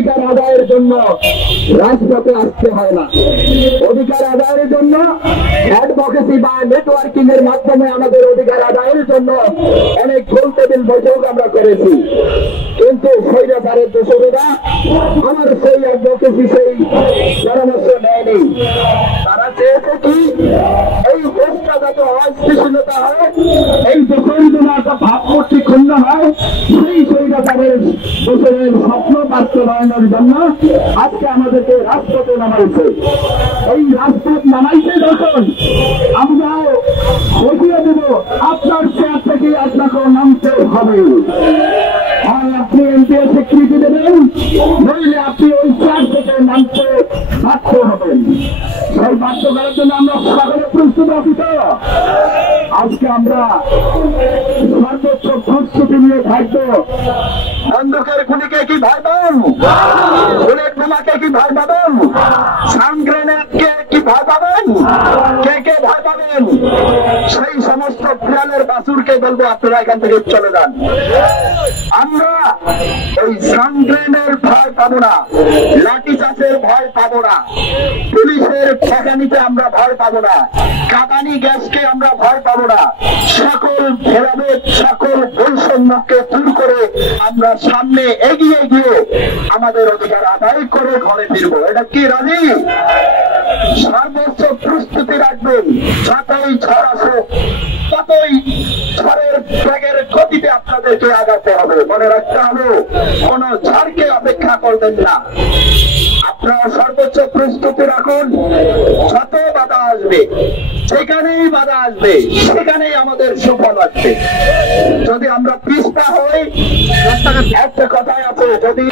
অধিকার আদায়ের জন্য রাজপথে আসতে হয় না। অধিকার আদায়ের জন্য অ্যাডভোকেসি বা নেটওয়ার্কিং এর মাধ্যমে আমাদের অধিকার আদায়ের জন্য অনেক গোল টেবিল বৈঠক আমরা করেছি, কিন্তু স্বৈরাচারের দোষরেরা আমার সেই অ্যাডভোকেসি সেই পরামর্শ নেয়নি। তারা চেয়েছে কি এই দেশটা যাতে অস্থিতিশীলতা হয়, এই দেশের জন্য একটা ভাবমূর্তি ক্ষুণ্ণ হয়, সেই স্বৈরাচারের দোষরের স্বপ্ন বাস্তবায়নের জন্য আজকে আমাদেরকে রাজপথে নামাইছে। এই রাজপথ নামাইছে যখন আমরাও বুঝিয়ে দেব আপনার চেয়ার থেকে আপনাকেও নামতে হবে। আর আপনি এমপিএ স্বীকৃতি দেবেন, নইলে আপনি ওই চেয়ার থেকে নামতে বাধ্য হবেন। সেই বাধ্য করার জন্য আমরা সকলে প্রস্তুত আছি তো। আজকে আমরা সর্বোচ্চ প্রস্তুতি নিয়ে থাকবো। বন্দুকের গুলিকে কি ভয় পান? বুলেট বোমাকে কি ভয় পাবেন? সাউন্ড গ্রেনেডকে কি ভয় পাবেন? কে কে ভয় পাবেন? সেই সমস্ত বিড়ালের বাছুরকে বলবো আপনারা এখান থেকে চলে যান। আমরা ওই সাউন্ড গ্রেনেডের ভয় পাবো না, লাঠি চাষের ভয় পাবো না, পুলিশের ঠেকানিতে আমরা ভয় পাবো না, কাঁদানি গ্যাসকে আমরা ভয় পাবো না। সকল ভেদাভেদ সকল বৈষম্যকে দূর করে আমরা সামনে এগিয়ে গিয়ে আমাদের অধিকার আদায় করে ঘরে ফিরবো। এটা কি রাজি? সর্বোচ্চ প্রস্তুতি রাখবেন। যতই ঝড় আসুক, ততই ঝড়ের ব্যাগের গতিতে আপনাদেরকে আগাতে হবে। মনে রাখতে হবে কোন ঝড়কে অপেক্ষা করবেন না। আপনারা সর্বোচ্চ প্রস্তুতি রাখুন। যত বাধা আসবে, যেখানেই বাধা আসবে, সেখানেই আমাদের সুফল আসবে। যদি আমরা পিছপা হই, একটা কথাই আছে, যদি